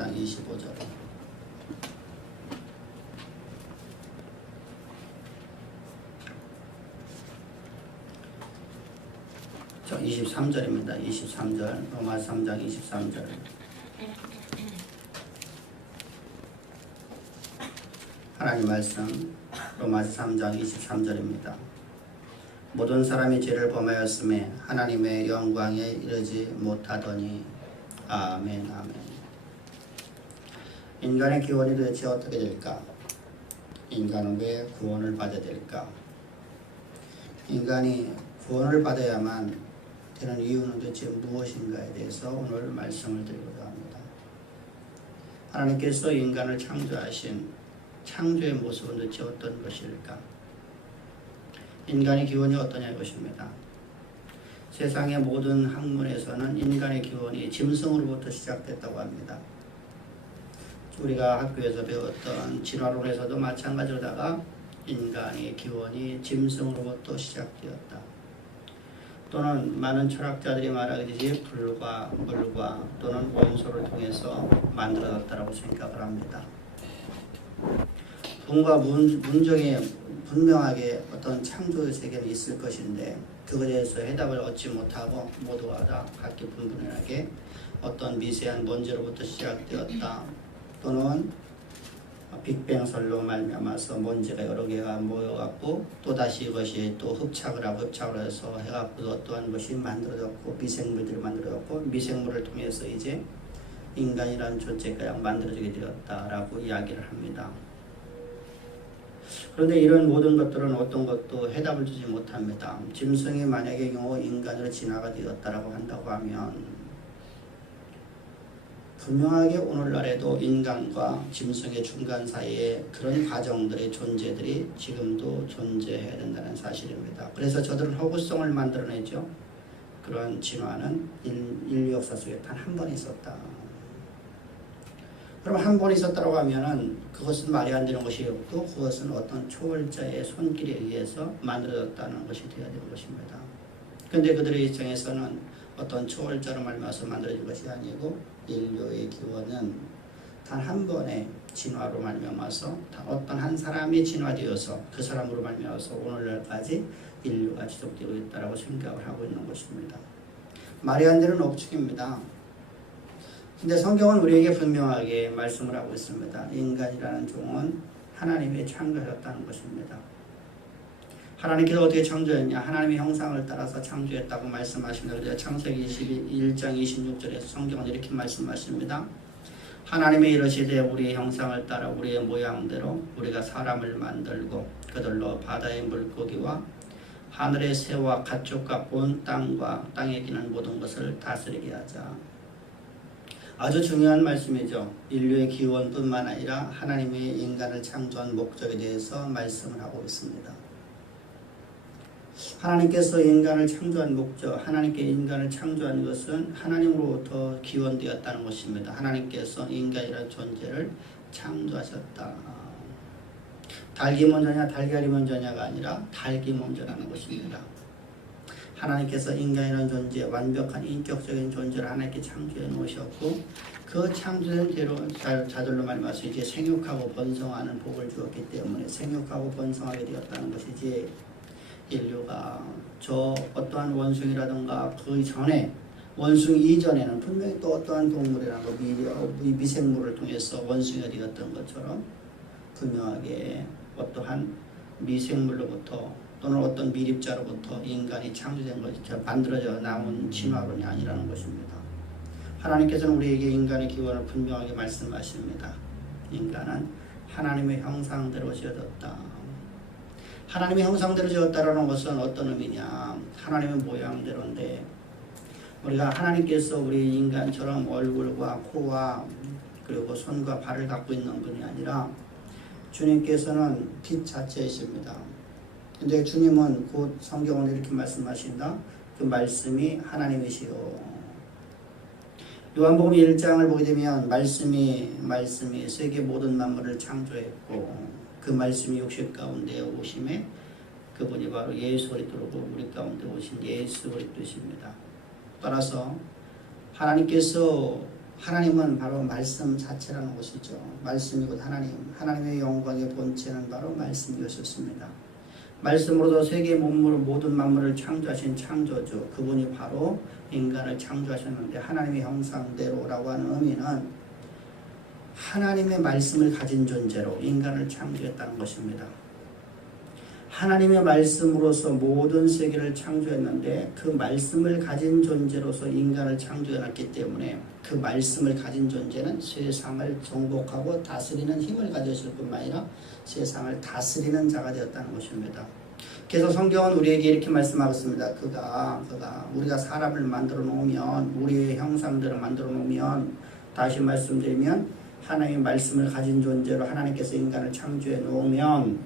3장 25절. 저 23절입니다. 23절. 로마서 3장 23절. 하나님 말씀 로마서 3장 23절입니다. 모든 사람이 죄를 범하였음에 하나님의 영광에 이르지 못하더니. 아멘. 아멘. 인간의 기원이 도대체 어떻게 될까? 인간은 왜 구원을 받아야 될까? 인간이 구원을 받아야만 되는 이유는 도대체 무엇인가에 대해서 오늘 말씀을 드리고자 합니다. 하나님께서 인간을 창조하신 창조의 모습은 도대체 어떤 것일까? 인간의 기원이 어떠냐 이것입니다. 세상의 모든 학문에서는 인간의 기원이 짐승으로부터 시작됐다고 합니다. 우리가 학교에서 배웠던 진화론에서도 마찬가지로다가 인간의 기원이 짐승으로부터 시작되었다. 또는 많은 철학자들이 말하기를 불과 물과 또는 원소를 통해서 만들어졌다고 생각을 합니다. 분과 문정에 분명하게 어떤 창조의 세계는 있을 것인데 그것에 대해서 해답을 얻지 못하고 모두가 다 각기 분분하게 어떤 미세한 먼지로부터 시작되었다. 또는 빅뱅설로 말미암아서 먼지가 여러 개가 모여갖고 또다시 이것이 또 흡착을 해서 해갖고 어떠한 것이 만들어졌고 미생물들이 만들어졌고 미생물을 통해서 이제 인간이라는 존재가 만들어지게 되었다라고 이야기를 합니다. 그런데 이런 모든 것들은 어떤 것도 해답을 주지 못합니다. 짐승이 만약에 경우 인간으로 진화가 되었다라고 한다고 하면 분명하게 오늘날에도 인간과 짐승의 중간 사이에 그런 과정들의 존재들이 지금도 존재해야 된다는 사실입니다. 그래서 저들은 허구성을 만들어내죠. 그런 진화는 인류 역사 속에 단 한 번 있었다. 그럼 한 번 있었다고 하면은 그것은 말이 안 되는 것이었고 그것은 어떤 초월자의 손길에 의해서 만들어졌다는 것이 되어야 되는 것입니다. 그런데 그들의 입장에서는 어떤 초월자로 말미암아서 만들어진 것이 아니고 인류의 기원은 단 한 번의 진화로 말미암아서 어떤 한 사람이 진화되어서 그 사람으로 말미암아서 오늘날까지 인류가 지속되고 있다고 생각을 하고 있는 것입니다. 말이 안 되는 억측입니다. 근데 성경은 우리에게 분명하게 말씀을 하고 있습니다. 인간이라는 종은 하나님이 창조하셨다는 것입니다. 하나님께서 어떻게 창조했냐? 하나님의 형상을 따라서 창조했다고 말씀하십니다. 창세기 1장 26절에서 성경은 이렇게 말씀하십니다. 하나님이 이르시되 우리의 형상을 따라 우리의 모양대로 우리가 사람을 만들고 그들로 바다의 물고기와 하늘의 새와 가축과 온 땅과 땅에 기는 모든 것을 다스리게 하자. 아주 중요한 말씀이죠. 인류의 기원뿐만 아니라 하나님의 인간을 창조한 목적에 대해서 말씀을 하고 있습니다. 하나님께서 인간을 창조한 목적, 하나님께 인간을 창조한 것은 하나님으로부터 기원되었다는 것입니다. 하나님께서 인간이라는 존재를 창조하셨다. 닭이 먼저냐 달걀이 먼저냐가 아니라 닭이 먼저라는 것입니다. 하나님께서 인간이라는 존재, 완벽한 인격적인 존재를 하나님께 창조해 놓으셨고 그 창조된 대로 자들로 말미암아서 이제 생육하고 번성하는 복을 주었기 때문에 생육하고 번성하게 되었다는 것이지 인류가 저 어떠한 원숭이라든가 그 전에 원숭이 이전에는 분명히 또 어떠한 동물이라든가 미생물을 통해서 원숭이가 되었던 것처럼 분명하게 어떠한 미생물로부터 또는 어떤 미립자로부터 인간이 창조된 것이 만들어져 나온 진화론이 아니라는 것입니다. 하나님께서는 우리에게 인간의 기원을 분명하게 말씀하십니다. 인간은 하나님의 형상대로 지어졌다. 하나님의 형상대로 지었다라는 것은 어떤 의미냐? 하나님의 모양대로인데 우리가 하나님께서 우리 인간처럼 얼굴과 코와 그리고 손과 발을 갖고 있는 분이 아니라 주님께서는 빛 자체이십니다. 근데 주님은 곧 성경을 이렇게 말씀하신다. 그 말씀이 하나님이시요. 요한복음 1장을 보게 되면 말씀이 세계 모든 만물을 창조했고 그 말씀이 육신 가운데 오심에 그분이 바로 예수 그리스도고 우리 가운데 오신 예수 그리스도이십니다. 따라서 하나님께서 하나님은 바로 말씀 자체라는 것이죠. 말씀이고 하나님의 영광의 본체는 바로 말씀이었습니다. 말씀으로도 세계 만물 모든 만물을 창조하신 창조주 그분이 바로 인간을 창조하셨는데 하나님의 형상대로라고 하는 의미는 하나님의 말씀을 가진 존재로 인간을 창조했다는 것입니다. 하나님의 말씀으로서 모든 세계를 창조했는데 그 말씀을 가진 존재로서 인간을 창조해놨기 때문에 그 말씀을 가진 존재는 세상을 정복하고 다스리는 힘을 가졌을 뿐만 아니라 세상을 다스리는 자가 되었다는 것입니다. 그래서 성경은 우리에게 이렇게 말씀하고 있습니다. 그가 우리가 사람을 만들어 놓으면 우리의 형상대로 만들어 놓으면 다시 말씀드리면 하나님의 말씀을 가진 존재로 하나님께서 인간을 창조해 놓으면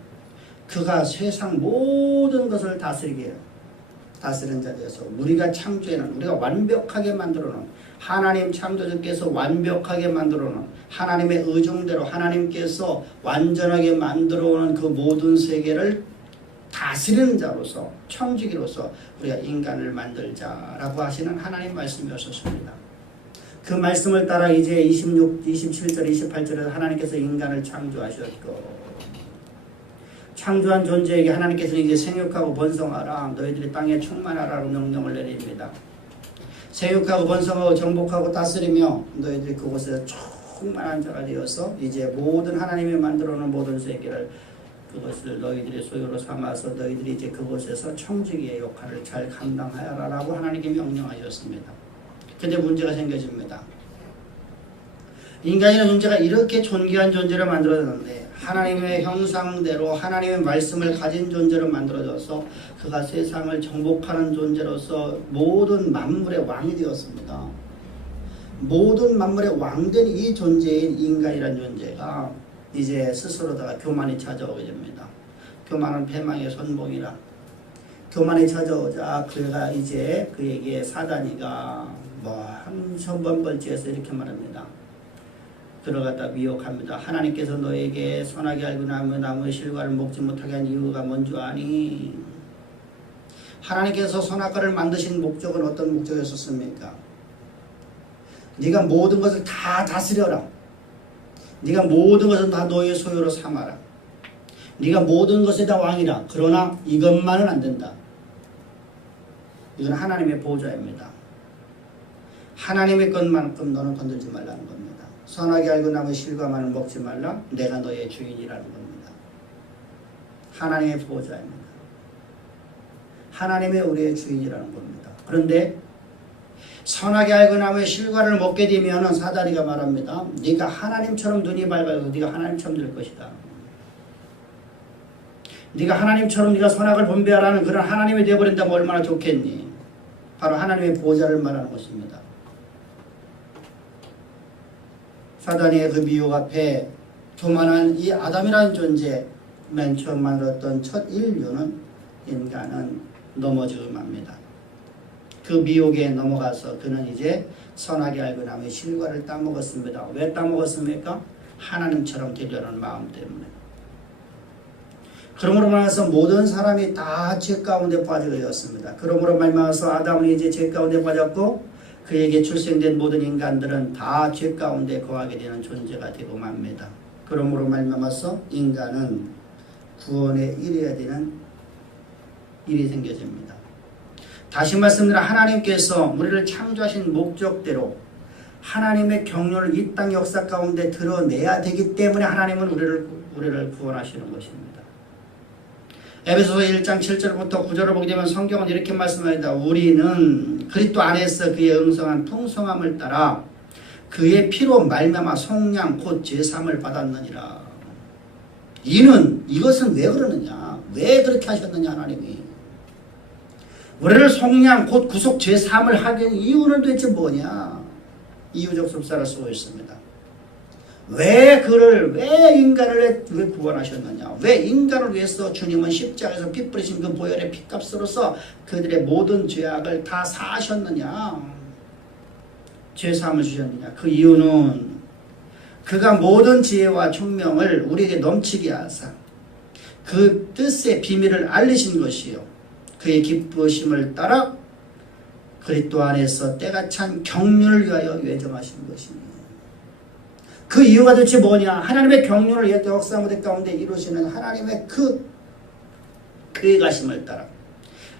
그가 세상 모든 것을 다스리게 해요. 다스리는 자 되어서 우리가 창조해놓은 우리가 완벽하게 만들어놓은 하나님 창조주께서 완벽하게 만들어놓은 하나님의 의중대로 하나님께서 완전하게 만들어오는 그 모든 세계를 다스리는 자로서 청지기로서 우리가 인간을 만들자라고 하시는 하나님 말씀이었습니다. 그 말씀을 따라 이제 27절 28절에서 하나님께서 인간을 창조하셨고 창조한 존재에게 하나님께서는 이제 생육하고 번성하라 너희들이 땅에 충만하라고 명령을 내립니다. 생육하고 번성하고 정복하고 다스리며 너희들이 그곳에서 충만한 자가 되어서 이제 모든 하나님이 만들어놓은 모든 세계를 그것을 너희들의 소유로 삼아서 너희들이 이제 그곳에서 청지기의 역할을 잘 감당하여라라고 하나님께 명령하셨습니다. 근데 문제가 생겨집니다. 인간이라는 존재가 이렇게 존귀한 존재를 만들어졌는데 하나님의 형상대로 하나님의 말씀을 가진 존재로 만들어져서 그가 세상을 정복하는 존재로서 모든 만물의 왕이 되었습니다. 모든 만물의 왕된 이 존재인 인간이라는 존재가 이제 스스로다가 교만이 찾아오게 됩니다. 교만은 패망의 선봉이라. 교만이 찾아오자 그가 이제 그에게 사단이가 한 천번벌지에서 이렇게 말합니다. 들어갔다 미혹합니다. 하나님께서 너에게 선하게 알고 나무의 실과를 먹지 못하게 한 이유가 뭔 줄 아니? 하나님께서 선악과를 만드신 목적은 어떤 목적이었습니까? 네가 모든 것을 다 다스려라. 네가 모든 것은 다 너의 소유로 삼아라. 네가 모든 것에 다 왕이라. 그러나 이것만은 안 된다. 이건 하나님의 보좌입니다. 하나님의 것만큼 너는 건들지 말라는 겁니다. 선하게 알고 나무의 실과만을 먹지 말라. 내가 너의 주인이라는 겁니다. 하나님의 보좌입니다. 하나님의 우리의 주인이라는 겁니다. 그런데 선하게 알고 나무의 실과를 먹게 되면 사다리가 말합니다. 네가 하나님처럼 눈이 밝아서 네가 하나님처럼 될 것이다. 네가 하나님처럼 네가 선악을 분별하는 그런 하나님이 되어버린다면 얼마나 좋겠니? 바로 하나님의 보좌를 말하는 것입니다. 사단의 그 미혹 앞에 교만한 이 아담이라는 존재 맨 처음 만들었던 첫 인류는 인간은 넘어지고 맙니다. 그 미혹에 넘어가서 그는 이제 선하게 알고 나무의 실과를 따먹었습니다. 왜 따먹었습니까? 하나님처럼 되려는 마음 때문에. 그러므로 말해서 모든 사람이 다 죄 가운데 빠지게 되었습니다. 그러므로 말미암아서 아담은 이제 죄 가운데 빠졌고 그에게 출생된 모든 인간들은 다 죄 가운데 거하게 되는 존재가 되고 맙니다. 그러므로 말미암아서 인간은 구원에 이르야 되는 일이 생겨집니다. 다시 말씀드려 하나님께서 우리를 창조하신 목적대로 하나님의 경륜을 이 땅 역사 가운데 드러내야 되기 때문에 하나님은 우리를 구원하시는 것입니다. 에베소서 1장 7절부터 9절을 보게 되면 성경은 이렇게 말씀합니다. 우리는 그리스도 안에서 그의 응성한 풍성함을 따라 그의 피로 말미암아 속량 곧 제사함을 받았느니라. 이것은 왜 그러느냐? 왜 그렇게 하셨느냐 하나님이? 우리를 속량 곧 구속 제사함을 하게 된 이유는 도대체 뭐냐? 이유적 섭사를 쓰고 있습니다. 왜 인간을 왜 구원하셨느냐? 왜 인간을 위해서 주님은 십자가에서 피 뿌리신 그 보혈의 피값으로서 그들의 모든 죄악을 다 사하셨느냐? 죄사함을 주셨느냐? 그 이유는 그가 모든 지혜와 총명을 우리에게 넘치게 하사 그 뜻의 비밀을 알리신 것이요. 그의 기쁘심을 따라 그리스도 안에서 때가 찬 경륜을 위하여 예정하신 것이니 그 이유가 도대체 뭐냐? 하나님의 경륜을 역사 무대 가운데 이루시는 하나님의 그 계획하심을 따라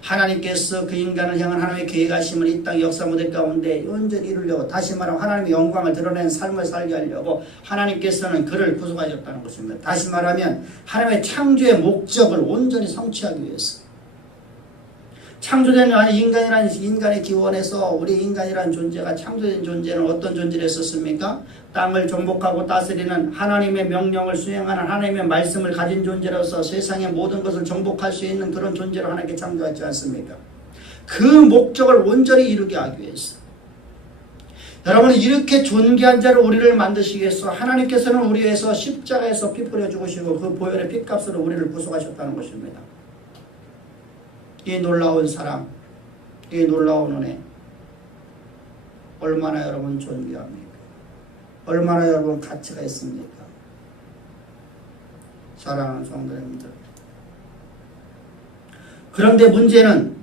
하나님께서 그 인간을 향한 하나님의 계획하심을 이 땅 역사 무대 가운데 온전히 이루려고 다시 말하면 하나님의 영광을 드러낸 삶을 살게 하려고 하나님께서는 그를 구속하셨다는 것입니다. 다시 말하면 하나님의 창조의 목적을 온전히 성취하기 위해서 창조된 인간의 기원에서 우리 인간이라는 존재가 창조된 존재는 어떤 존재를 했었습니까? 땅을 정복하고 다스리는 하나님의 명령을 수행하는 하나님의 말씀을 가진 존재로서 세상의 모든 것을 정복할 수 있는 그런 존재로 하나님께 창조하지 않습니까? 그 목적을 온전히 이루게 하기 위해서 여러분 이렇게 존귀한 자로 우리를 만드시기 위해서 하나님께서는 우리 위해서 십자가에서 피 뿌려 죽으시고 그 보혈의 피값으로 우리를 구속하셨다는 것입니다. 이 놀라운 사랑, 이 놀라운 은혜 얼마나 여러분 존귀합니까? 얼마나 여러분 가치가 있습니까? 사랑하는 성도님들, 그런데 문제는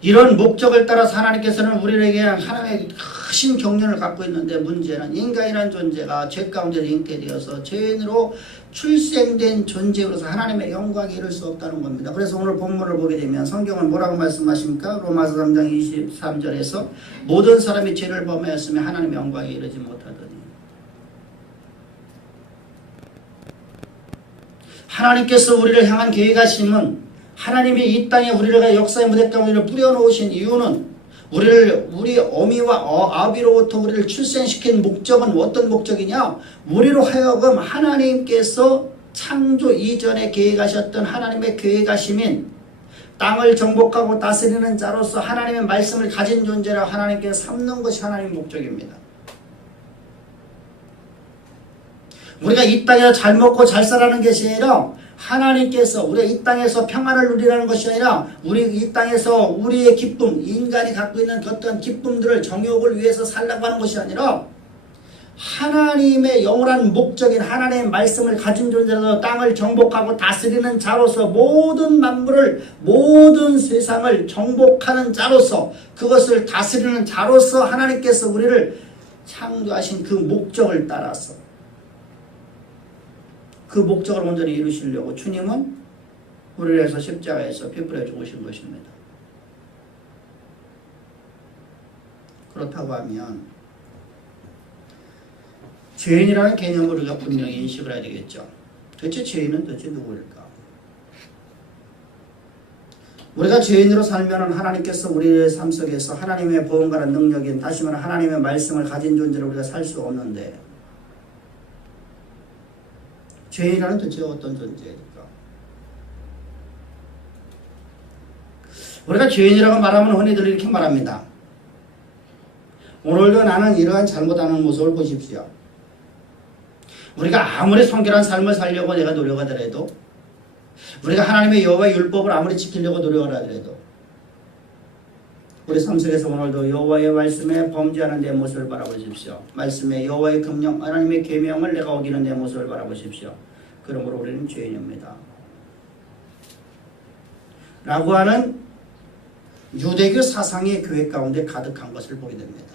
이런 목적을 따라서 하나님께서는 우리에게 하나님의 크신 경륜을 갖고 있는데 문제는 인간이라는 존재가 죄 가운데 잉태되어서 죄인으로 출생된 존재로서 하나님의 영광에 이를 수 없다는 겁니다. 그래서 오늘 본문을 보게 되면 성경은 뭐라고 말씀하십니까? 로마서 3장 23절에서 모든 사람이 죄를 범하였으며 하나님의 영광에 이르지 못하더니 하나님께서 우리를 향한 계획하심은 하나님이 이 땅에 우리가 역사의 무대 가운데 뿌려놓으신 이유는 우리 어미와 아비로부터 우리를 출생시킨 목적은 어떤 목적이냐? 우리로 하여금 하나님께서 창조 이전에 계획하셨던 하나님의 계획하심인 땅을 정복하고 다스리는 자로서 하나님의 말씀을 가진 존재라 하나님께서 삼는 것이 하나님의 목적입니다. 우리가 이 땅에서 잘 먹고 잘 살아가는 것이 아니라 하나님께서 우리가 이 땅에서 평안을 누리라는 것이 아니라 우리 이 땅에서 우리의 기쁨, 인간이 갖고 있는 어떤 기쁨들을 정욕을 위해서 살라고 하는 것이 아니라 하나님의 영원한 목적인 하나님의 말씀을 가진 존재로서 땅을 정복하고 다스리는 자로서 모든 만물을 모든 세상을 정복하는 자로서 그것을 다스리는 자로서 하나님께서 우리를 창조하신 그 목적을 따라서 그 목적을 온전히 이루시려고 주님은 우리를 위해서 십자가에서 피 뿌려 죽으신 것입니다. 그렇다고 하면 죄인이라는 개념을 우리가 분명히 인식을 해야 되겠죠. 도대체 죄인은 도대체 누구일까? 우리가 죄인으로 살면 하나님께서 우리의 삶 속에서 하나님의 보험과는 능력인 다시 말해 하나님의 말씀을 가진 존재로 우리가 살 수 없는데 죄인이라는 도대체 어떤 존재일까? 우리가 죄인이라고 말하면 흔히들 이렇게 말합니다. 오늘도 나는 이러한 잘못하는 모습을 보십시오. 우리가 아무리 성결한 삶을 살려고 내가 노력하더라도 우리가 하나님의 여호와의 율법을 아무리 지키려고 노력을 하더라도 우리 삶 속에서 오늘도 여호와의 말씀에 범죄하는 내 모습을 바라보십시오. 말씀에 여호와의 금령 하나님의 계명을 내가 어기는 내 모습을 바라보십시오. 그러므로 우리는 죄인입니다. 라고 하는 유대교 사상의 교회 가운데 가득한 것을 보게 됩니다.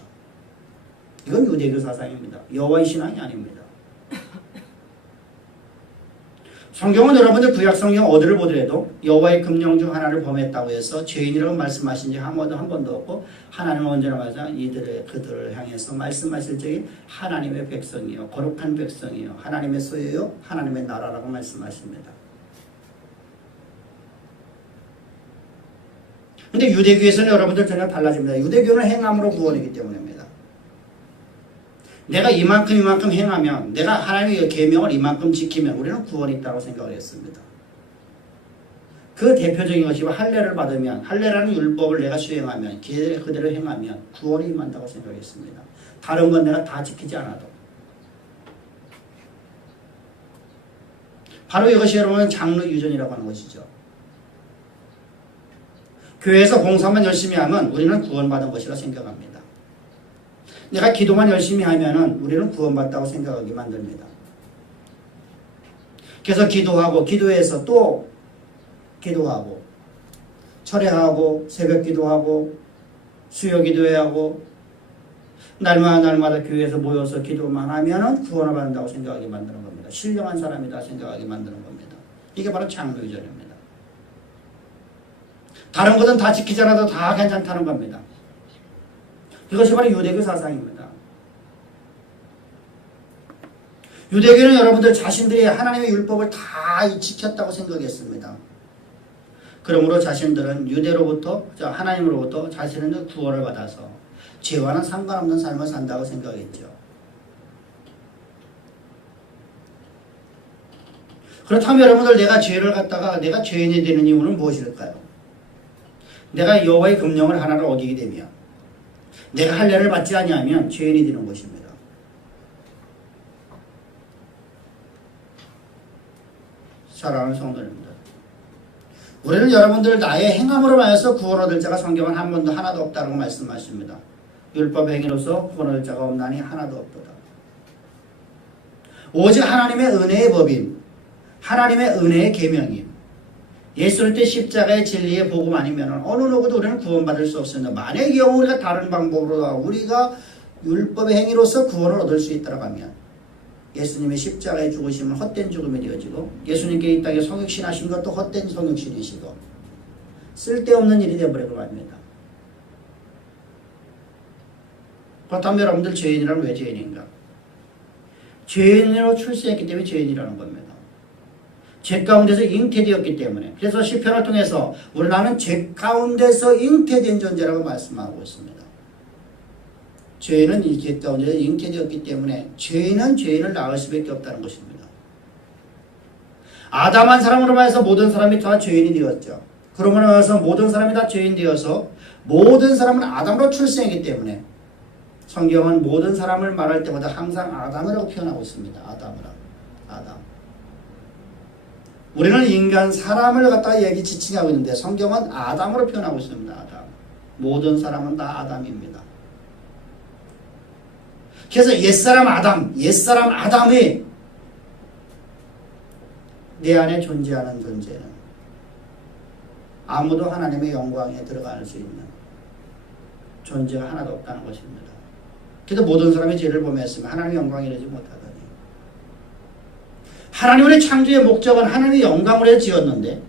이건 유대교 사상입니다. 여호와의 신앙이 아닙니다. 성경은 여러분들 구약성경 어디를 보더라도 여호와의 금령 중 하나를 범했다고 해서 죄인이라고 말씀하신 지 한 번도 없고 하나님은 언제나 말하자 그들을 향해서 말씀하실 적에 하나님의 백성이요 거룩한 백성이요 하나님의 소유요 하나님의 나라라고 말씀하십니다. 근데 유대교에서는 여러분들 전혀 달라집니다. 유대교는 행함으로 구원이기 때문입니다. 내가 이만큼 행하면 내가 하나님의 계명을 이만큼 지키면 우리는 구원이 있다고 생각을 했습니다. 그 대표적인 것이 할례를 받으면 할례라는 율법을 내가 수행하면 그대로 행하면 구원이 임한다고 생각했습니다. 다른 건 내가 다 지키지 않아도. 바로 이것이 여러분 장로 유전이라고 하는 것이죠. 교회에서 봉사만 열심히 하면 우리는 구원받은 것이라 생각합니다. 내가 기도만 열심히 하면은 우리는 구원받다고 생각하게 만듭니다. 그래서 기도하고 기도해서 또 기도하고 철회하고 새벽 기도하고 수요 기도회하고 날마다 교회에서 모여서 기도만 하면은 구원을 받는다고 생각하게 만드는 겁니다. 신령한 사람이다 생각하게 만드는 겁니다. 이게 바로 장로유전입니다. 다른 것은 다 지키지 않아도 다 괜찮다는 겁니다. 이것이 바로 유대교 사상입니다. 유대교는 여러분들 자신들이 하나님의 율법을 다 지켰다고 생각했습니다. 그러므로 자신들은 유대로부터, 하나님으로부터 자신은 구원을 받아서 죄와는 상관없는 삶을 산다고 생각했죠. 그렇다면 여러분들 내가 죄를 갖다가 내가 죄인이 되는 이유는 무엇일까요? 내가 여호와의 금령을 하나를 어기게 되면 내가 할례를 받지 아니하면 죄인이 되는 것입니다. 사랑하는 성도님들, 우리는 여러분들 나의 행함으로 말해서 구원 얻을 자가 성경은 한 번도 하나도 없다고 말씀하십니다. 율법 행위로서 구원 얻을 자가 없나니 하나도 없도다. 오직 하나님의 은혜의 법인, 하나님의 은혜의 계명인 예수를 때 십자가의 진리의 복음 아니면 어느 누구도 우리는 구원받을 수 없습니다. 만약의 경우 우리가 다른 방법으로 우리가 율법의 행위로서 구원을 얻을 수 있다고 하면 예수님의 십자가의 죽으심은 헛된 죽음이 되어지고 예수님께 이 땅에 성육신 하신 것도 헛된 성육신이시고 쓸데없는 일이 되어버리고 맙니다. 그렇다면 여러분들 죄인이라면 왜 죄인인가? 죄인으로 출세했기 때문에 죄인이라는 겁니다. 죄 가운데서 잉태되었기 때문에. 그래서 시편을 통해서 우리 나는 죄 가운데서 잉태된 존재라고 말씀하고 있습니다. 죄인은 이 죄 가운데서 잉태되었기 때문에 죄인은 죄인을 낳을 수밖에 없다는 것입니다. 아담 한 사람으로 말해서 모든 사람이 다 죄인이 되었죠. 그러므로 말해서 모든 사람이 다 죄인 되어서 모든 사람은 아담으로 출생했기 때문에 성경은 모든 사람을 말할 때마다 항상 아담이라고 표현하고 있습니다. 아담이라고. 아담. 우리는 인간 사람을 갖다가 지칭하고 있는데 성경은 아담으로 표현하고 있습니다. 아담. 모든 사람은 다 아담입니다. 그래서 옛사람 아담이 내 안에 존재하는 존재는 아무도 하나님의 영광에 들어갈 수 있는 존재가 하나도 없다는 것입니다. 그래서 모든 사람의 죄를 범했으면 하나님의 영광에 이르지 못하다니. 하나님의 창조의 목적은 하나님의 영광을 위해 지었는데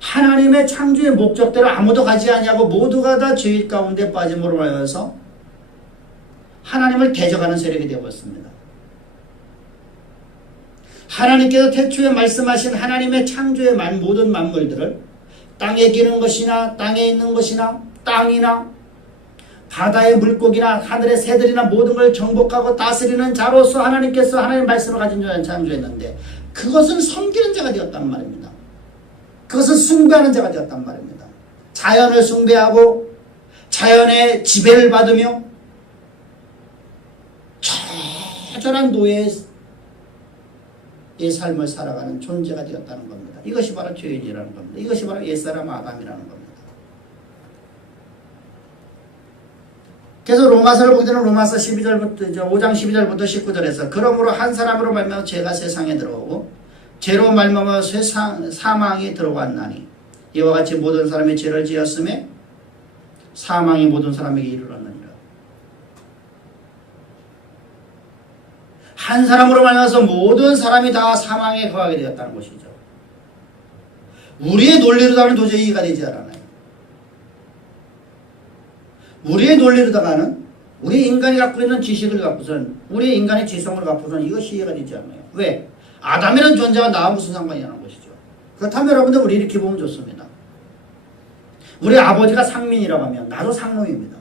하나님의 창조의 목적대로 아무도 가지 아니하고 모두가 다 죄 가운데 빠짐으로 말해서 하나님을 대적하는 세력이 되어버렸습니다. 하나님께서 태초에 말씀하신 하나님의 창조의 모든 만물들을 땅에 기는 것이나 땅에 있는 것이나 땅이나 바다의 물고기나 하늘의 새들이나 모든 걸 정복하고 다스리는 자로서 하나님께서 하나님의 말씀을 가진 자를 창조했는데 그것을 섬기는 자가 되었단 말입니다. 그것을 숭배하는 자가 되었단 말입니다. 자연을 숭배하고 자연의 지배를 받으며 처절한 노예의 삶을 살아가는 존재가 되었다는 겁니다. 이것이 바로 죄인이라는 겁니다. 이것이 바로 옛사람 아담이라는 겁니다. 그래서 로마서를 보게 되는 로마서 12절부터 5장 12절부터 19절에서 그러므로 한 사람으로 말미암아 죄가 세상에 들어오고 죄로 말미암아 사망이 들어왔나니 이와 같이 모든 사람이 죄를 지었음에 사망이 모든 사람에게 이르렀느니라. 한 사람으로 말미암아서 모든 사람이 다 사망에 거하게 되었다는 것이죠. 우리의 논리로다가는 도저히 이해가 되지 않아요. 우리의 논리로다가는 우리 인간이 갖고 있는 지식을 갖고선 우리 인간의 지성을 갖고선 이것이 이해가 되지 않아요. 왜? 아담이라는 존재와 나와 무슨 상관이라는 것이죠. 그렇다면 여러분들 우리 이렇게 보면 좋습니다. 우리 아버지가 상민이라고 하면 나도 상놈입니다.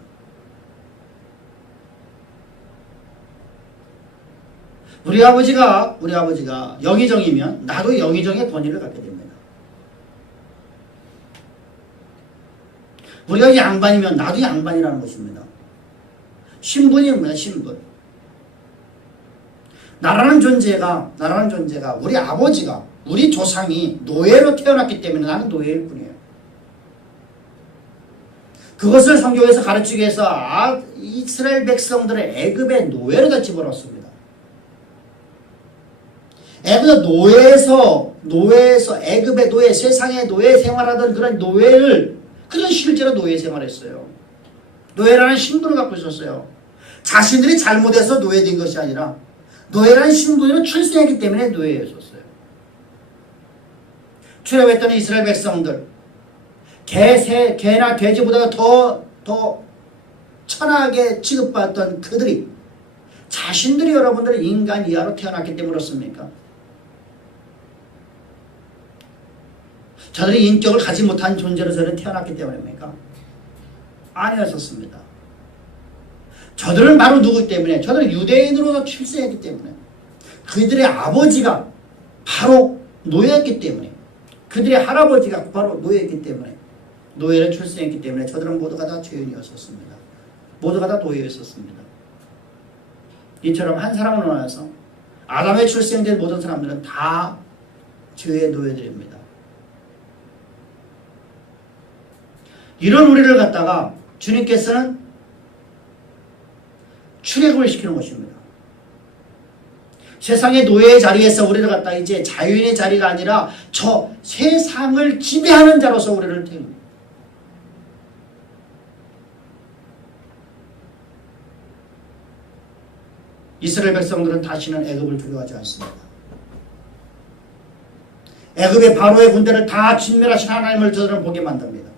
우리 아버지가 영의정이면 나도 영의정의 권위를 갖게 됩니다. 우리가 양반이면 나도 양반이라는 것입니다. 신분입니다. 신분. 나라는 존재가 우리 아버지가 우리 조상이 노예로 태어났기 때문에 나는 노예일 뿐이에요. 그것을 성경에서 가르치기 위해서 이스라엘 백성들을 애굽의 노예로 다 집어넣었습니다. 애굽의 노예에서 노예에서 애굽의 노예, 세상의 노예 생활하던 그런 노예를 그런 실제로 노예 생활했어요. 노예라는 신분을 갖고 있었어요. 자신들이 잘못해서 노예된 것이 아니라 노예라는 신분으로 출생했기 때문에 노예였었어요. 출애굽했던 이스라엘 백성들, 개나 돼지보다 더 천하게 취급받았던 그들이 자신들이 여러분들 인간 이하로 태어났기 때문에 그렇습니까? 저들이 인격을 가지 못한 존재로 저는 태어났기 때문입니까? 아니었었습니다. 저들은 바로 누구기 때문에? 저들은 유대인으로서 출생했기 때문에, 그들의 아버지가 바로 노예였기 때문에, 그들의 할아버지가 바로 노예였기 때문에, 노예를 출생했기 때문에 저들은 모두가 다 죄인이었었습니다. 모두가 다 노예였었습니다. 이처럼 한 사람을 원해서 아담에 출생된 모든 사람들은 다 죄의 노예들입니다. 이런 우리를 갖다가 주님께서는 출애굽을 시키는 것입니다. 세상의 노예의 자리에서 우리를 갖다 이제 자유인의 자리가 아니라 저 세상을 지배하는 자로서 우리를 태웁니다. 이스라엘 백성들은 다시는 애굽을 두려워하지 않습니다. 애굽의 바로의 군대를 다 진멸하신 하나님을 저들은 보게 만듭니다.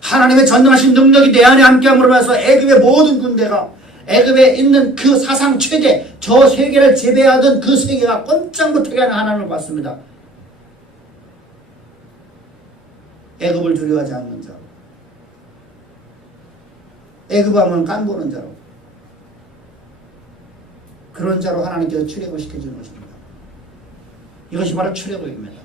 하나님의 전능하신 능력이 내 안에 함께함으로 해서 애굽의 모든 군대가, 애굽에 있는 그 사상 최대 저 세계를 지배하던 그 세계가 꼼짝 못하게 하는 하나님을 봤습니다. 애굽을 두려워하지 않는 자로, 애굽 하면 깐보는 자로, 그런 자로 하나님께서 출애굽을 시켜주는 것입니다. 이것이 바로 출애굽입니다.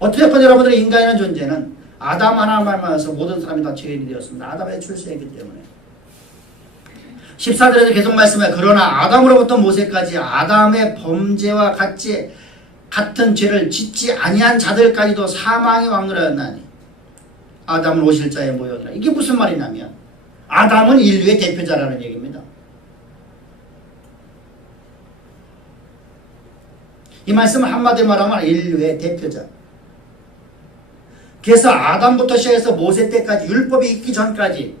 어떻게 여러분들의 인간이라는 존재는 아담 하나만 만나서 모든 사람이 다 죄인이 되었습니다. 아담의 출생이기 때문에. 14절에서 계속 말씀해요. 그러나 아담으로부터 모세까지 아담의 범죄와 같은 죄를 짓지 아니한 자들까지도 사망의 왕노라였나니 아담은 오실자의 모형이라. 이게 무슨 말이냐면 아담은 인류의 대표자라는 얘기입니다. 이 말씀은 한마디로 말하면 인류의 대표자. 그래서 아담부터 시작해서 모세 때까지, 율법이 있기 전까지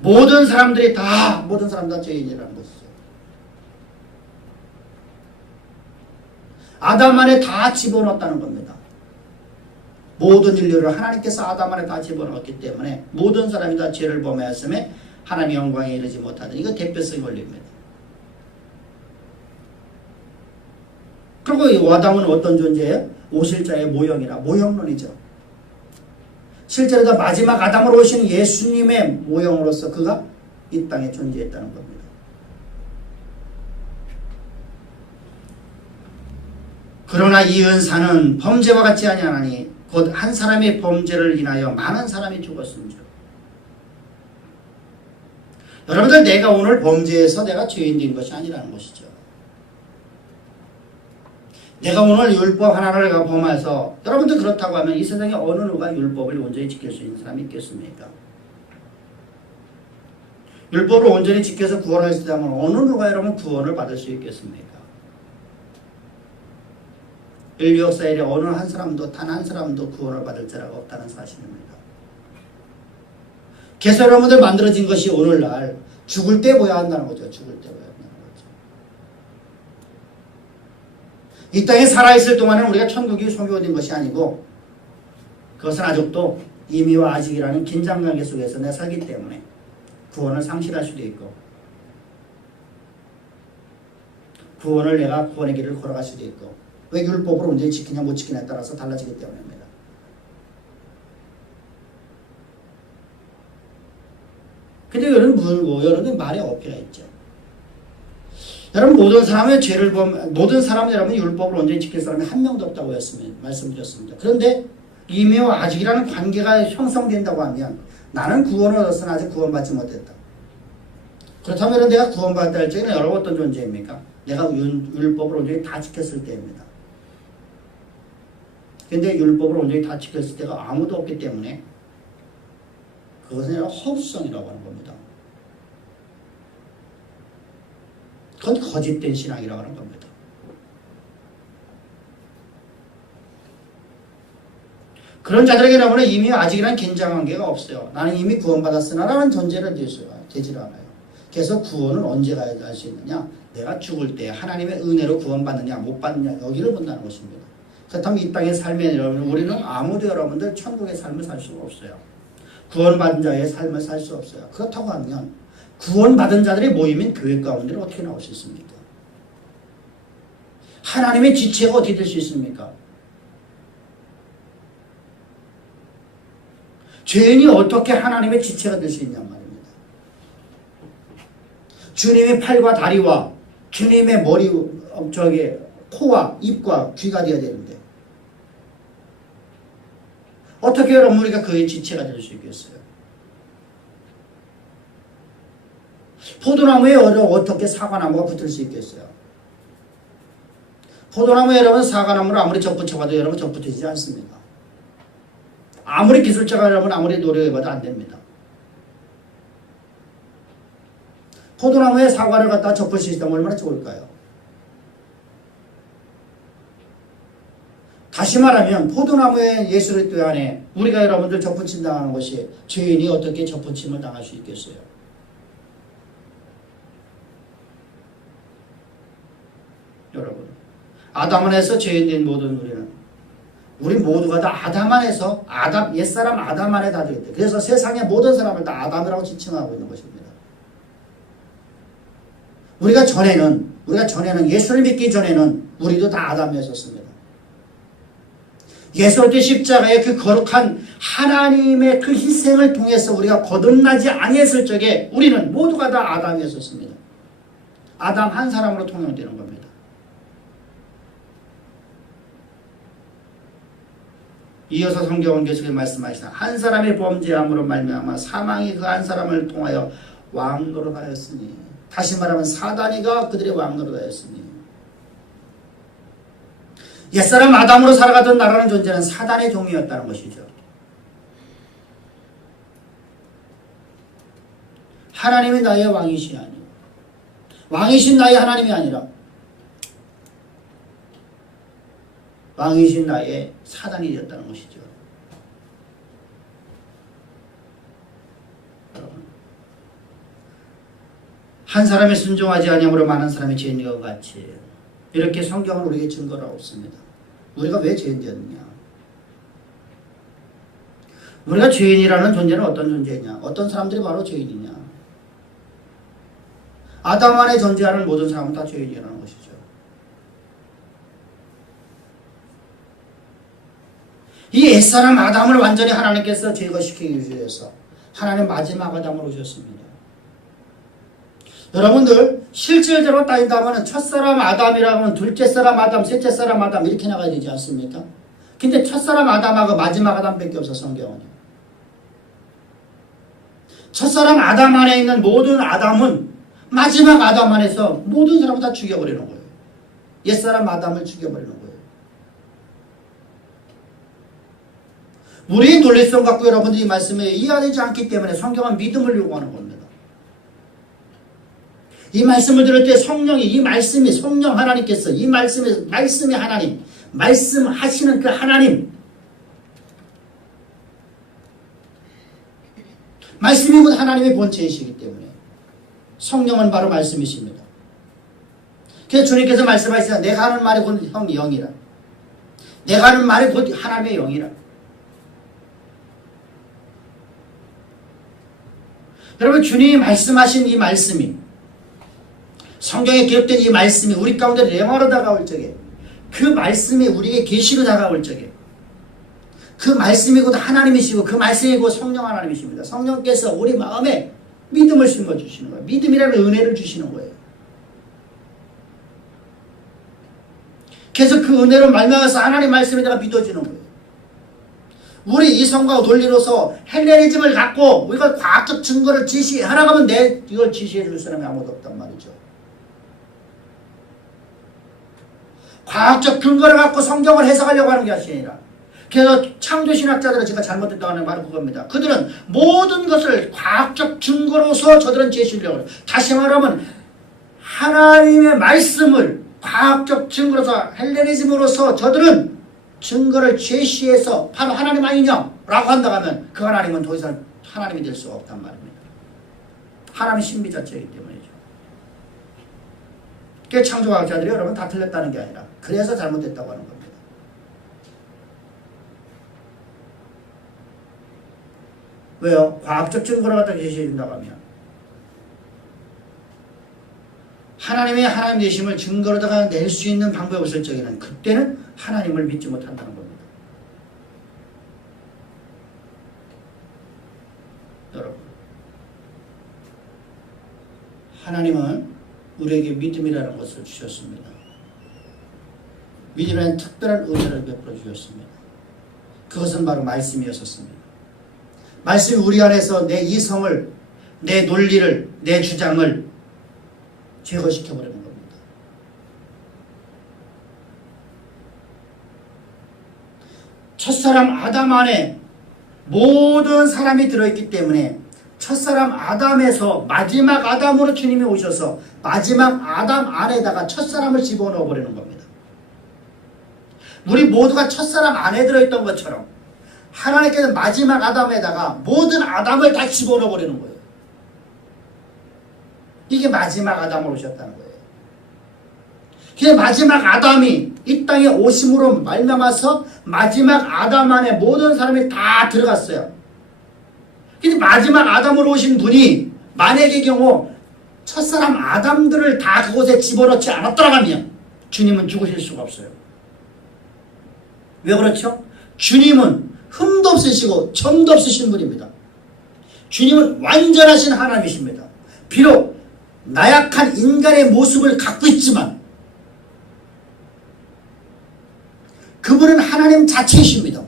모든 사람 다 죄인이라는 것이죠. 아담 안에 다 집어넣었다는 겁니다. 모든 인류를 하나님께서 아담 안에 다 집어넣었기 때문에 모든 사람이 다 죄를 범하였음에 하나님의 영광에 이르지 못하는, 이거 대표성의 원리입니다. 그리고 이 아담은 어떤 존재예요? 오실 자의 모형이라, 모형론이죠. 실제로 더 마지막 아담으로 오신 예수님의 모형으로서 그가 이 땅에 존재했다는 겁니다. 그러나 이 은사는 범죄와 같지 아니하나니 곧 한 사람의 범죄를 인하여 많은 사람이 죽었음이죠. 여러분들, 내가 오늘 범죄해서 내가 죄인 된 것이 아니라는 것이죠. 내가 오늘 율법 하나를 범해서, 여러분들 그렇다고 하면 이 세상에 어느 누가 율법을 온전히 지킬 수 있는 사람이 있겠습니까? 율법을 온전히 지켜서 구원을 했다면 어느 누가 여러분 구원을 받을 수 있겠습니까? 인류 역사에 어느 한 사람도, 단 한 사람도 구원을 받을 자가 없다는 사실입니다. 그래서 여러분들 만들어진 것이 오늘날 죽을 때 보여야 한다는 거죠. 죽을 때 보여야 한다는 거죠. 이 땅에 살아있을 동안은 우리가 천국이 소개된 것이 아니고, 그것은 아직도 이미와 아직이라는 긴장관계 속에서 내가 살기 때문에 구원을 상실할 수도 있고, 구원을 내가 구원의 길을 걸어갈 수도 있고, 왜 율법을 언제 지키냐 못 지키냐에 따라서 달라지기 때문입니다. 근데 여러분 말에 어폐가 있죠. 여러분, 모든 사람은 여러분 율법을 온전히 지킬 사람이 한 명도 없다고 말씀드렸습니다. 그런데 이미와 아직이라는 관계가 형성된다고 하면 나는 구원을 얻었으나 아직 구원받지 못했다. 그렇다면 내가 구원받았다 할 적에는 여러분 어떤 존재입니까? 내가 율법을 온전히 다 지켰을 때입니다. 그런데 율법을 온전히 다 지켰을 때가 아무도 없기 때문에 그것은 허구성이라고 하는 겁니다. 그건 거짓된 신앙이라고 하는 겁니다. 그런 자들에게는 이미 아직이란 긴장관계가 없어요. 나는 이미 구원받았으나라는 존재를 되질 않아요. 그래서 구원은 언제 가야 할 수 있느냐? 내가 죽을 때 하나님의 은혜로 구원받느냐 못 받느냐 여기를 본다는 것입니다. 그렇다면 이 땅의 삶에 여러분 우리는 아무도 여러분들 천국의 삶을 살 수가 없어요. 구원받은 자의 삶을 살 수 없어요. 그렇다고 하면 구원받은 자들이 모이면 교회 가운데 어떻게 나올 수 있습니까? 하나님의 지체가 어떻게 될 수 있습니까? 죄인이 어떻게 하나님의 지체가 될 수 있냔 말입니다. 주님의 팔과 다리와 주님의 머리, 코와 입과 귀가 되어야 되는데 어떻게 여러분 우리가 그의 지체가 될 수 있겠어요? 포도나무에 어떻게 사과나무가 붙을 수 있겠어요? 포도나무에 여러분 사과나무를 아무리 접붙여봐도 여러분 접붙이지 않습니다. 아무리 기술자가 여러분 아무리 노력해봐도 안 됩니다. 포도나무에 사과를 갖다 접을 수 있다면 얼마나 좋을까요? 다시 말하면 포도나무의 예수 그리스도 안에 우리가 여러분들 접붙임 당하는 것이 죄인이 어떻게 접붙임을 당할 수 있겠어요? 여러분 아담 안에서 죄인 된 모든 우리 모두가 다 아담 안에서 옛사람 아담 안에 다 되겠다. 그래서 세상의 모든 사람을 다 아담이라고 지칭하고 있는 것입니다. 우리가 전에는 예수를 믿기 전에는 우리도 다 아담이었습니다. 예수 그리스도의 십자가의 그 거룩한 하나님의 그 희생을 통해서 우리가 거듭나지 아니했을 적에 우리는 모두가 다 아담이었습니다. 아담 한 사람으로 통용되는 겁니다. 이어서 성경은 계속해서 말씀하시나 한 사람의 범죄함으로 말미암아 사망이 그 한 사람을 통하여 왕노릇하였으니 다시 말하면 사단이가 그들의 왕노릇하였으니 옛사람 아담으로 살아가던 나라는 존재는 사단의 종이었다는 것이죠. 하나님이 나의 왕이시 아니요 왕이신 나의 하나님이 아니라 왕이신 나의 사단이 되었다는 것이죠. 한 사람이 순종하지 아니함으로 많은 사람이 죄인 것 같이 이렇게 성경은 우리에게 증거를 하고 있습니다. 우리가 왜 죄인 되었느냐? 우리가 죄인이라는 존재는 어떤 존재냐? 어떤 사람들이 바로 죄인이냐? 아담 안에 존재하는 모든 사람은 다 죄인이라는 것이죠. 이 옛사람 아담을 완전히 하나님께서 제거시키기 위해서 하나님 마지막 아담으로 오셨습니다. 여러분들 실질적으로 따진다면 첫사람 아담이라고 하면 둘째 사람 아담, 셋째 사람 아담 이렇게 나가야 되지 않습니까? 근데 첫사람 아담하고 마지막 아담밖에 없어 성경은. 첫사람 아담 안에 있는 모든 아담은 마지막 아담 안에서 모든 사람을 다 죽여버리는 거예요. 옛사람 아담을 죽여버리는 거예요. 우리의 논리성 갖고 여러분들이 이 말씀에 이해되지 않기 때문에 성경은 믿음을 요구하는 겁니다. 이 말씀을 들을 때 성령이 이 말씀이 성령 하나님께서 이 말씀이 하나님 말씀하시는 그 하나님 말씀이 곧 하나님의 본체이시기 때문에 성령은 바로 말씀이십니다. 그래서 주님께서 말씀하시자 내가 하는 말이 곧 형 영이라 내가 하는 말이 곧 하나님의 영이라. 여러분 주님이 말씀하신 이 말씀이 성경에 기록된 이 말씀이 우리 가운데 렘화로 다가올 적에 그 말씀이 우리에게 계시로 다가올 적에 그 말씀이 곧 하나님이시고 그 말씀이 곧 성령 하나님이십니다. 성령께서 우리 마음에 믿음을 심어주시는 거예요. 믿음이라는 은혜를 주시는 거예요. 그래서 그 은혜로 말미암아서 하나님 말씀에다가 믿어지는 거예요. 우리 이성과 논리로서 헬레니즘을 갖고 우리가 과학적 증거를 제시하라고 하면 이걸 제시해 줄 사람이 아무도 없단 말이죠. 과학적 근거를 갖고 성경을 해석하려고 하는 것이 아니라 그래서 창조신학자들은 제가 잘못했다고 하는 말은 그겁니다. 그들은 모든 것을 과학적 증거로서 저들은 제시하려고 해요. 다시 말하면 하나님의 말씀을 과학적 증거로서 헬레니즘으로서 저들은 증거를 제시해서 바로 하나님 아니냐? 라고 한다고 하면 그 하나님은 더 이상 하나님이 될 수가 없단 말입니다. 하나님은 신비 자체이기 때문이죠. 그게 창조과학자들이 여러분 다 틀렸다는 게 아니라 그래서 잘못됐다고 하는 겁니다. 왜요? 과학적 증거를 갖다 제시해 준다고 하면 하나님의 하나님 되심을 증거로다가 낼 수 있는 방법이 없을 적에는 그때는 하나님을 믿지 못한다는 겁니다. 여러분, 하나님은 우리에게 믿음이라는 것을 주셨습니다. 믿음이라는 특별한 은혜를 베풀어 주셨습니다. 그것은 바로 말씀이었었습니다. 말씀이 우리 안에서 내 이성을, 내 논리를, 내 주장을 제거시켜버리는 겁니다. 첫사람 아담 안에 모든 사람이 들어있기 때문에 첫사람 아담에서 마지막 아담으로 주님이 오셔서 마지막 아담 안에다가 첫사람을 집어넣어 버리는 겁니다. 우리 모두가 첫사람 안에 들어있던 것처럼 하나님께서 마지막 아담에다가 모든 아담을 다 집어넣어 버리는 거예요. 이게 마지막 아담으로 오셨다는 거예요. 그게 마지막 아담이 이 땅에 오심으로 말미암아서 마지막 아담 안에 모든 사람이 다 들어갔어요. 근데 마지막 아담으로 오신 분이 만약의 경우 첫사람 아담들을 다 그곳에 집어넣지 않았더라 하면 주님은 죽으실 수가 없어요. 왜 그렇죠? 주님은 흠도 없으시고 점도 없으신 분입니다. 주님은 완전하신 하나님이십니다. 비록 나약한 인간의 모습을 갖고 있지만 그분은 하나님 자체이십니다.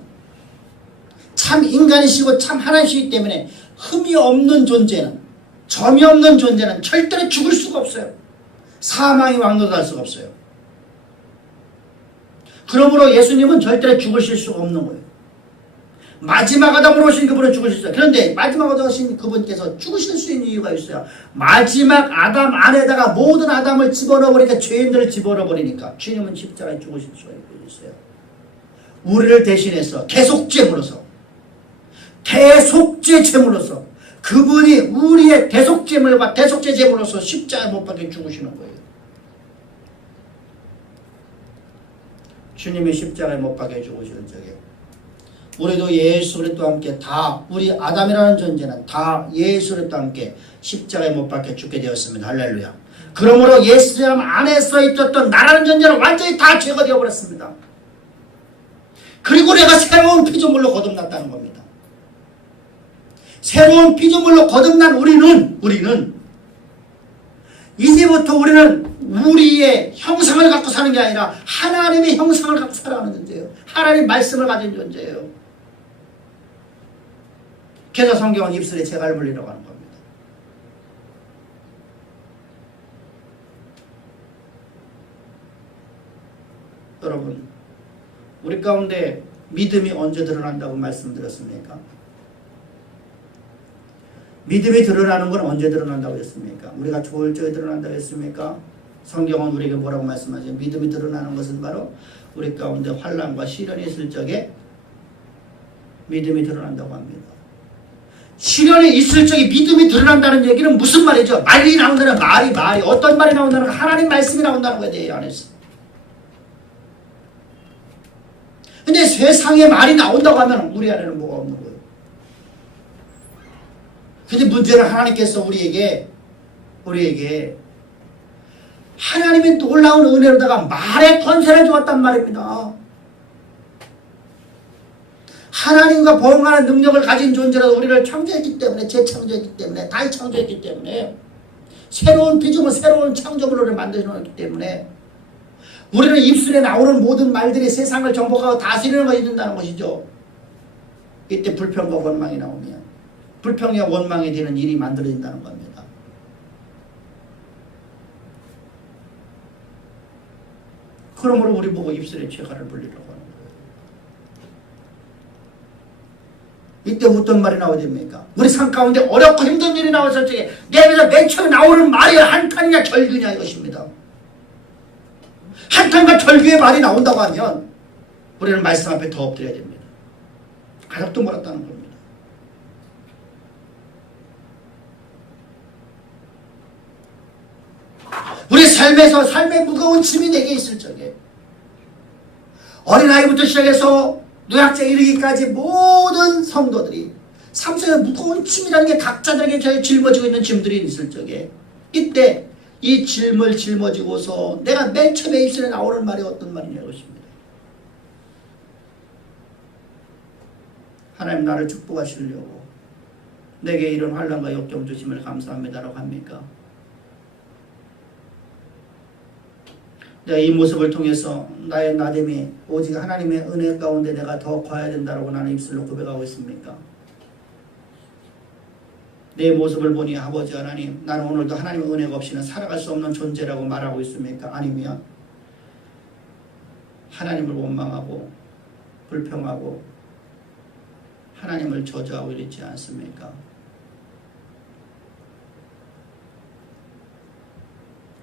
참 인간이시고 참 하나님이시기 때문에 흠이 없는 존재는, 점이 없는 존재는 절대로 죽을 수가 없어요. 사망이 왕노할 수가 없어요. 그러므로 예수님은 절대로 죽으실 수가 없는 거예요. 마지막 아담으로 오신 그분은 죽으실 수 있어요. 그런데 마지막 아담으로 오신 그분께서 죽으실 수 있는 이유가 있어요. 마지막 아담 안에다가 모든 아담을 집어넣어버리니까, 죄인들을 집어넣어버리니까 주님은 십자가에 죽으실 수가 있어요. 우리를 대신해서 대속죄물로서, 대속죄 제물로서 그분이 우리의 대속죄물과 대속죄 제물로서 십자가에 못 박혀 죽으시는 거예요. 주님이 십자가에 못 박혀 죽으시는 적에 우리도 예수 그리스도와 함께 다, 우리 아담이라는 존재는 다 예수 그리스도와 함께 십자가에 못 박혀 죽게 되었습니다. 할렐루야. 그러므로 예수님 안에서 있었던 나라는 존재는 완전히 다 죄가 되어버렸습니다. 그리고 내가 새로운 피조물로 거듭났다는 겁니다. 새로운 피조물로 거듭난 우리는 이제부터 우리는 우리의 형상을 갖고 사는 게 아니라 하나님의 형상을 갖고 살아가는 존재예요. 하나님 말씀을 가진 존재예요. 그래서 성경은 입술에 재갈 물리라고 하는 겁니다. 여러분, 우리 가운데 믿음이 언제 드러난다고 말씀드렸습니까? 믿음이 드러나는 건 언제 드러난다고 했습니까? 우리가 좋을 적에 드러난다고 했습니까? 성경은 우리에게 뭐라고 말씀하죠? 믿음이 드러나는 것은 바로 우리 가운데 환난과 시련이 있을 적에 믿음이 드러난다고 합니다. 시련이 있을 적에 믿음이 드러난다는 얘기는 무슨 말이죠? 말이 나온다는 말이 어떤 말이 나온다는 거, 하나님 말씀이 나온다는 거에 대해 안에서. 근데 세상에 말이 나온다고 하면 우리 안에는 뭐가 없는 거예요. 근데 문제는 하나님께서 우리에게 하나님의 놀라운 은혜로다가 말의 권세를 주었단 말입니다. 하나님과 보응하는 능력을 가진 존재라도 우리를 창조했기 때문에, 재창조했기 때문에, 다시 창조했기 때문에, 새로운 피조물, 새로운 창조물을 만들어놨기 때문에 우리는 입술에 나오는 모든 말들이 세상을 정복하고 다스리는 것이 된다는 것이죠. 이때 불평과 원망이 나오면 불평과 원망이 되는 일이 만들어진다는 겁니다. 그러므로 우리 보고 입술에 죄가를 불리라고 하는 거예요. 이때 어떤 말이 나오야 됩니까? 우리 삶 가운데 어렵고 힘든 일이 나왔을 적에 내 입에서 맨 처음에 나오는 말이 한탄이냐 절규냐 이것입니다. 한탄과 절규의 말이 나온다고 하면 우리는 말씀 앞에 더 엎드려야 됩니다. 가족도 멀었다는 겁니다. 우리 삶에서 삶의 무거운 짐이 내게 있을 적에 어린아이부터 시작해서 노약자에 이르기까지 모든 성도들이 삶 속에 무거운 짐이라는 게 각자들에게 짊어지고 있는 짐들이 있을 적에 이때 이 짐을 짊어지고서 내가 맨 처음에 입술에 나오는 말이 어떤 말이냐고 것입니다. 하나님 나를 축복하시려고 내게 이런 환난과 역경 주심을 감사합니다라고 합니까? 내가 이 모습을 통해서 나의 나됨이 오직 하나님의 은혜 가운데 내가 더 커야 된다고 나는 입술로 고백하고 있습니까? 내 모습을 보니 아버지 하나님 나는 오늘도 하나님의 은혜가 없이는 살아갈 수 없는 존재라고 말하고 있습니까? 아니면 하나님을 원망하고 불평하고 하나님을 저주하고 있지 않습니까?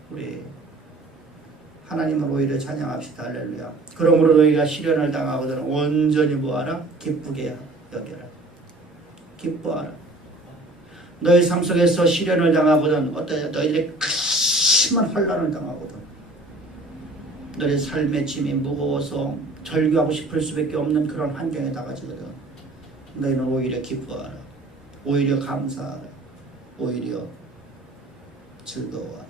우리 하나님을 오히려 찬양합시다. 할렐루야. 그러므로 너희가 시련을 당하거든 온전히 뭐하라? 기쁘게 여겨라. 기뻐하라. 너희 삶 속에서 시련을 당하거든 너희들이 심한 환난을 당하거든 너희 삶의 짐이 무거워서 절규하고 싶을 수밖에 없는 그런 환경에 다가지거든 너희는 오히려 기뻐하라. 오히려 감사하라. 오히려 즐거워하라.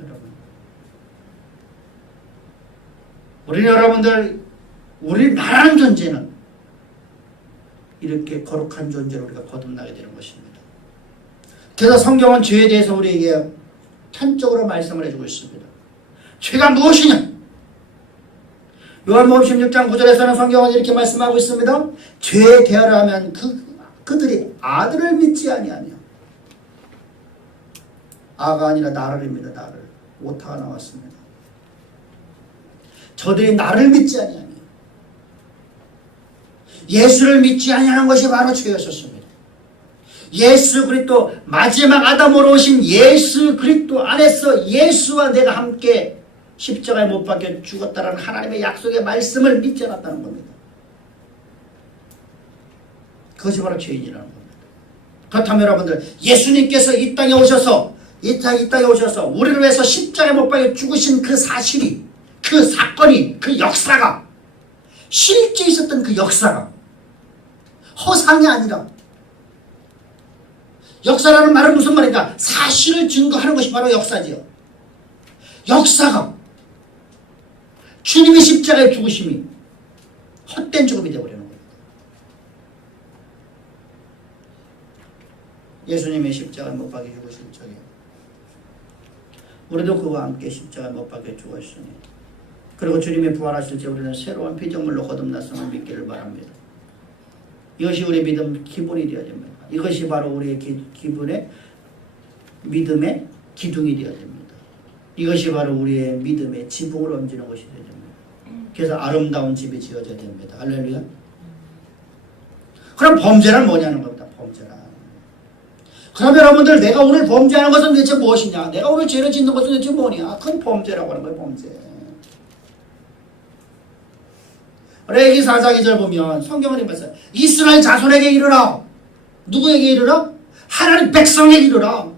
여러분, 우리 여러분들 우리 나라는 존재는 이렇게 거룩한 존재로 우리가 거듭나게 되는 것입니다. 그래서 성경은 죄에 대해서 우리에게 탄적으로 말씀을 해주고 있습니다. 죄가 무엇이냐? 요한복음 16장 9절에서는 성경은 이렇게 말씀하고 있습니다. 죄에 대하라 하면 그들이 아들을 믿지 아니하며 아가 아니라 나를입니다. 나를. 오타가 나왔습니다. 저들이 나를 믿지 아니하며 예수를 믿지 아니하는 것이 바로 죄였었습니다. 예수 그리스도 마지막 아담으로 오신 예수 그리스도 안에서 예수와 내가 함께 십자가에 못 박혀 죽었다는 하나님의 약속의 말씀을 믿지 않았다는 겁니다. 그것이 바로 죄인이라는 겁니다. 그렇다면 여러분들 예수님께서 이 땅에 오셔서 우리를 위해서 십자가에 못 박혀 죽으신 그 사실이 그 사건이 그 역사가 실제 있었던 그 역사가 허상이 아니라 역사라는 말은 무슨 말인가? 사실을 증거하는 것이 바로 역사지요. 역사가 주님의 십자가의 죽으심이 헛된 죽음이 되어버리는 겁니다. 예수님의 십자가에 못 박혀 죽으실 적에 우리도 그와 함께 십자가에 못 박혀 죽었으니 그리고 주님이 부활하실 때 우리는 새로운 피조물로 거듭났음을 믿기를 바랍니다. 이것이 우리의 믿음 기본이 되어야 됩니다. 이것이 바로 우리의 기본의 믿음의 기둥이 되어야 됩니다. 이것이 바로 우리의 믿음의 지붕을 얹는 것이 되어야 됩니다. 그래서 아름다운 집이 지어져야 됩니다. 할렐루야. 그럼 범죄란 뭐냐는 겁니다. 범죄란. 그럼 여러분들 내가 오늘 범죄하는 것은 도대체 무엇이냐? 내가 오늘 죄를 짓는 것은 도대체 뭐냐? 그건 범죄라고 하는 거예요. 범죄. 레위기 4장 2절 보면 성경은 이렇게 말해요. 이스라엘 자손에게 이르라. 누구에게 이르라? 하나님 백성에게 이르라.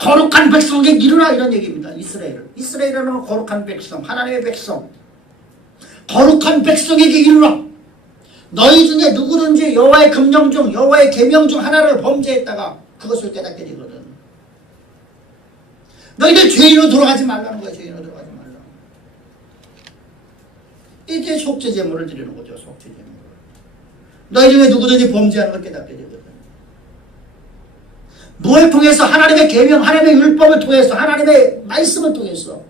거룩한 백성에게 이르라 이런 얘기입니다. 이스라엘은 거룩한 백성, 하나님의 백성. 거룩한 백성에게 이르라. 너희 중에 누구든지 여호와의 금령 중 여호와의 계명 중 하나를 범죄했다가 그것을 깨닫게 되거든. 너희들 죄인으로 돌아가지 말라는 거야. 죄인으로 돌아가지 말라. 이제 속죄 제물을 드리는 거죠. 속죄 제물. 너희 중에 누구든지 범죄하는 걸 깨닫게 되거든. 뭘 통해서? 하나님의 계명, 하나님의 율법을 통해서, 하나님의 말씀을 통해서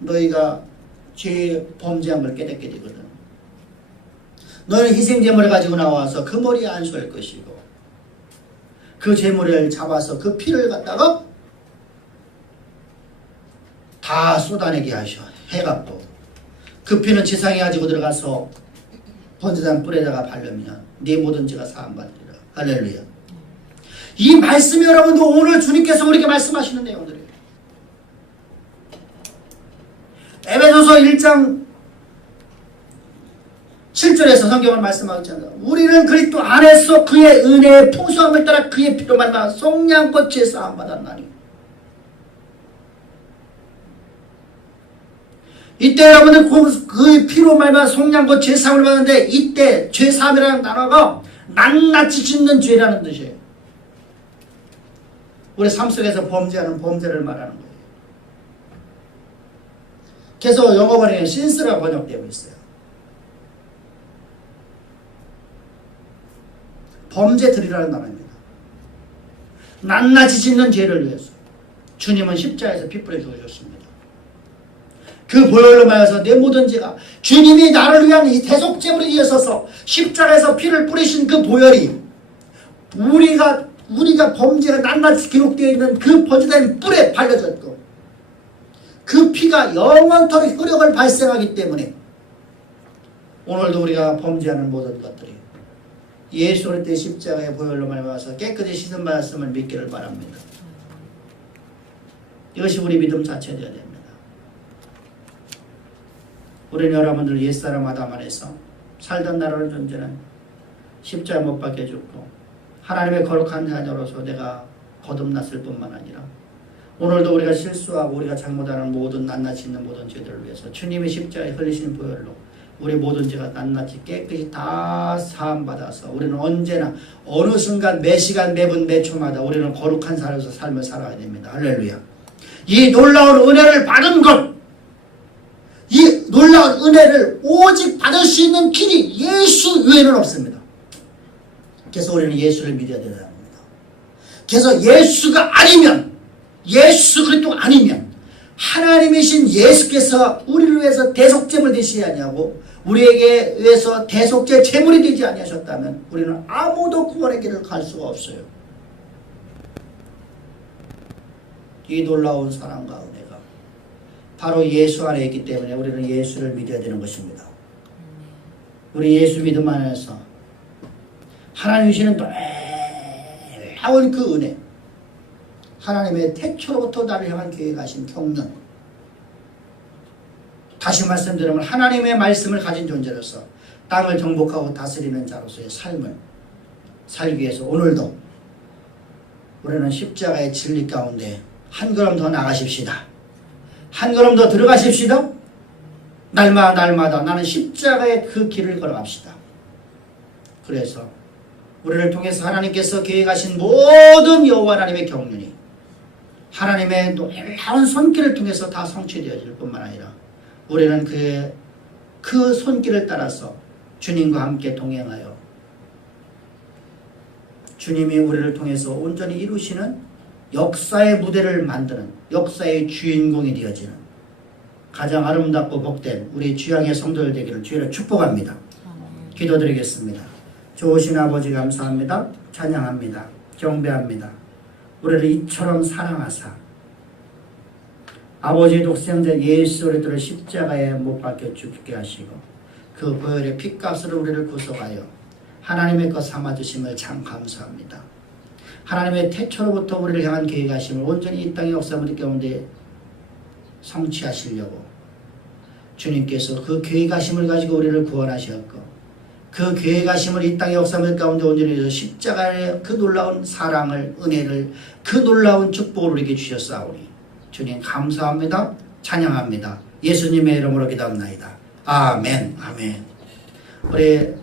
너희가 죄 범죄한 걸 깨닫게 되거든. 너는 희생 제물을 가지고 나와서 그 머리에 안수할 것이고 그 제물을 잡아서 그 피를 갖다가 다 쏟아내게 하셔. 해갖고 그 피는 지상에 가지고 들어가서 번제단 뿔에다가 바르면 네 모든 죄가 사함받으리라. 할렐루야. 이 말씀이 여러분도 오늘 주님께서 우리에게 말씀하시는 내용들이에요. 에베소서 1장 7절에서 성경은 말씀하고 있잖아요. 우리는 그리스도 안에서 그의 은혜의 풍성함을 따라 그의 피로 말미암아 속량과 죄 사함 받았나니. 이때 여러분들 그의 피로 말미암아 속량과 죄 사함을 받았는데, 이때 죄 사함이라는 단어가 낱낱이 짓는 죄라는 뜻이에요. 우리 삶 속에서 범죄하는 범죄를 말하는 거예요. 그래서 영어 번역에는 신스가 번역되고 있어요. 범죄들이라는 단어입니다. 낱낱이 짓는 죄를 위해서 주님은 십자가에서 피 뿌려 죽으셨습니다. 그 보혈로 말해서 내 모든 죄가, 주님이 나를 위한 이 대속제물이 되어서 십자가에서 피를 뿌리신 그 보혈이 우리가 범죄가 낱낱이 기록되어 있는 그 번제된 뿔에 발려졌고, 그 피가 영원토록 흑력을 발생하기 때문에 오늘도 우리가 범죄하는 모든 것들이 예수 그리스도의 십자가의 보혈로 말미암아서 깨끗이 씻음 받았음을 믿기를 바랍니다. 이것이 우리 믿음 자체가 되어야 됩니다. 우리는 여러분들 옛사람 아담 안에서 살던 나라는 존재는 십자가 못 박혀 죽고 하나님의 거룩한 자녀로서 내가 거듭났을 뿐만 아니라 오늘도 우리가 실수하고 우리가 잘못하는 모든 낱낱이 있는 모든 죄들을 위해서 주님의 십자가에 흘리신 보혈로 우리 모든 죄가 낱낱이 깨끗이 다 사함받아서 우리는 언제나 어느 순간 매 시간 매분 매초마다 우리는 거룩한 삶을 살아야 됩니다. 할렐루야. 이 놀라운 은혜를 받은 것, 이 놀라운 은혜를 오직 받을 수 있는 길이 예수 외에는 없습니다. 그래서 우리는 예수를 믿어야 되는 겁니다. 그래서 예수가 아니면, 예수 그리스도가 아니면 하나님이신 예수께서 우리를 위해서 대속제물 되시지 아니하고 우리에게 위해서 대속제 제물이 되지 아니하셨다면 우리는 아무도 구원의 길을 갈 수가 없어요. 이 놀라운 사랑과 은혜가 바로 예수 안에 있기 때문에 우리는 예수를 믿어야 되는 것입니다. 우리 예수 믿음 안에서 하나님 주시는 놀라운 그 은혜, 하나님의 태초로부터 나를 향한 계획하신 경륜, 다시 말씀드리면 하나님의 말씀을 가진 존재로서 땅을 정복하고 다스리는 자로서의 삶을 살기 위해서 오늘도 우리는 십자가의 진리 가운데 한 걸음 더 나가십시다. 한 걸음 더 들어가십시다. 날마다 나는 십자가의 그 길을 걸어갑시다. 그래서 우리를 통해서 하나님께서 계획하신 모든 여호와 하나님의 경륜이 하나님의 놀라운 손길을 통해서 다 성취되어질 뿐만 아니라 우리는 그 손길을 따라서 주님과 함께 동행하여 주님이 우리를 통해서 온전히 이루시는 역사의 무대를 만드는, 역사의 주인공이 되어지는 가장 아름답고 복된 우리 주양의 성도들 되기를 주의를 축복합니다. 기도드리겠습니다. 좋으신 아버지 감사합니다. 찬양합니다. 경배합니다. 우리를 이처럼 사랑하사 아버지의 독생자 예수 그리스도를 십자가에 못 박혀 죽게 하시고 그 보혈의 핏값으로 우리를 구속하여 하나님의 것 삼아주심을 참 감사합니다. 하나님의 태초로부터 우리를 향한 계획하심을 온전히 이 땅의 역사무대 가운데 성취하시려고 주님께서 그 계획하심을 가지고 우리를 구원하셨고 그 계획하심을 이 땅의 역사무대 가운데 온전히 십자가의 그 놀라운 사랑을, 은혜를, 그 놀라운 축복을 우리에게 주셨사오니 주님 감사합니다. 찬양합니다. 예수님의 이름으로 기도합나이다. 아멘. 아멘. 우리